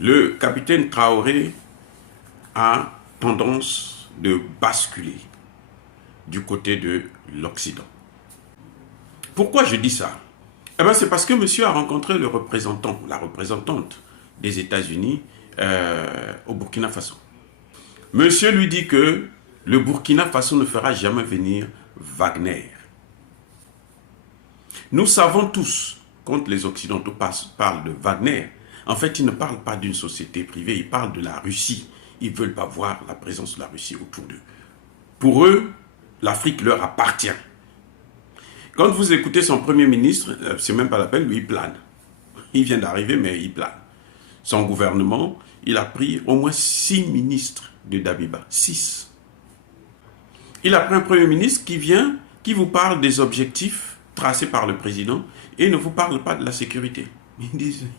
Le capitaine Traoré a tendance de basculer du côté de l'Occident. Pourquoi je dis ça? Eh bien, c'est parce que monsieur a rencontré le représentant, la représentante des États-Unis au Burkina Faso. Monsieur lui dit que le Burkina Faso ne fera jamais venir Wagner. Nous savons tous, quand les Occidentaux parlent de Wagner, en fait, ils ne parlent pas d'une société privée, ils parlent de la Russie. Ils ne veulent pas voir la présence de la Russie autour d'eux. Pour eux, l'Afrique leur appartient. Quand vous écoutez son premier ministre, c'est même pas la peine, lui il plane. Il vient d'arriver, mais il plane. Son gouvernement, il a pris au moins 6 ministres de Damiba. 6. Il a pris un premier ministre qui vous parle des objectifs tracés par le président et ne vous parle pas de la sécurité.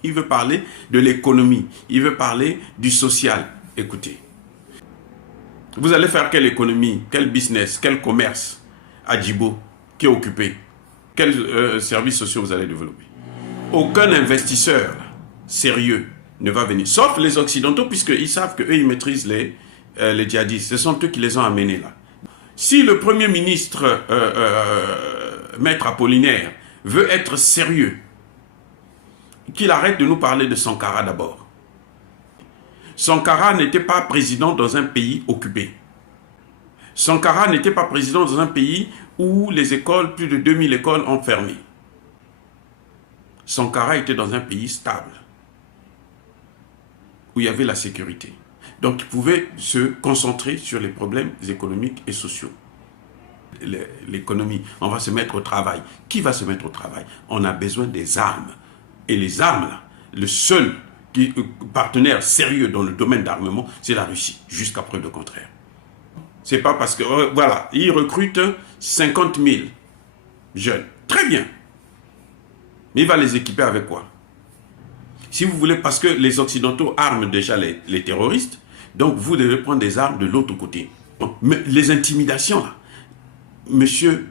Il veut parler de l'économie, il veut parler du social. Écoutez, vous allez faire quelle économie, quel business, quel commerce à Djibo qui est occupé? Quels services sociaux vous allez développer? Aucun investisseur sérieux ne va venir, sauf les Occidentaux, puisqu'ils savent qu'eux, ils maîtrisent les djihadistes. Ce sont eux qui les ont amenés là. Si le Premier ministre, Maître Apollinaire, veut être sérieux, qu'il arrête de nous parler de Sankara d'abord. Sankara n'était pas président dans un pays occupé. Sankara n'était pas président dans un pays où les écoles, plus de 2000 écoles ont fermé. Sankara était dans un pays stable, où il y avait la sécurité. Donc il pouvait se concentrer sur les problèmes économiques et sociaux. L'économie, on va se mettre au travail. Qui va se mettre au travail? On a besoin des armes. Et les armes, là, le seul partenaire sérieux dans le domaine d'armement, c'est la Russie, jusqu'à preuve de contraire. C'est pas parce que, voilà, ils recrutent 50 000 jeunes. Très bien. Mais il va les équiper avec quoi? Si vous voulez, parce que les Occidentaux arment déjà les terroristes, donc vous devez prendre des armes de l'autre côté. Mais les intimidations, là, monsieur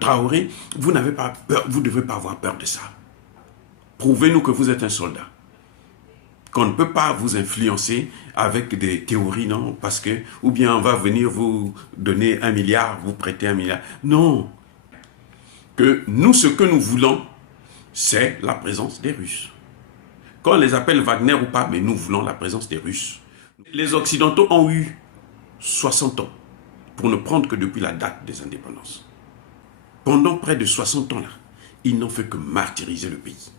Traoré, vous n'avez pas peur, vous ne devez pas avoir peur de ça. Prouvez-nous que vous êtes un soldat. Qu'on ne peut pas vous influencer avec des théories, non, parce que, ou bien on va venir vous donner 1 milliard, vous prêter 1 milliard. Non. Que nous, ce que nous voulons, c'est la présence des Russes. Qu'on les appelle Wagner ou pas, mais nous voulons la présence des Russes. Les Occidentaux ont eu 60 ans, pour ne prendre que depuis la date des indépendances. Pendant près de 60 ans, là, ils n'ont fait que martyriser le pays.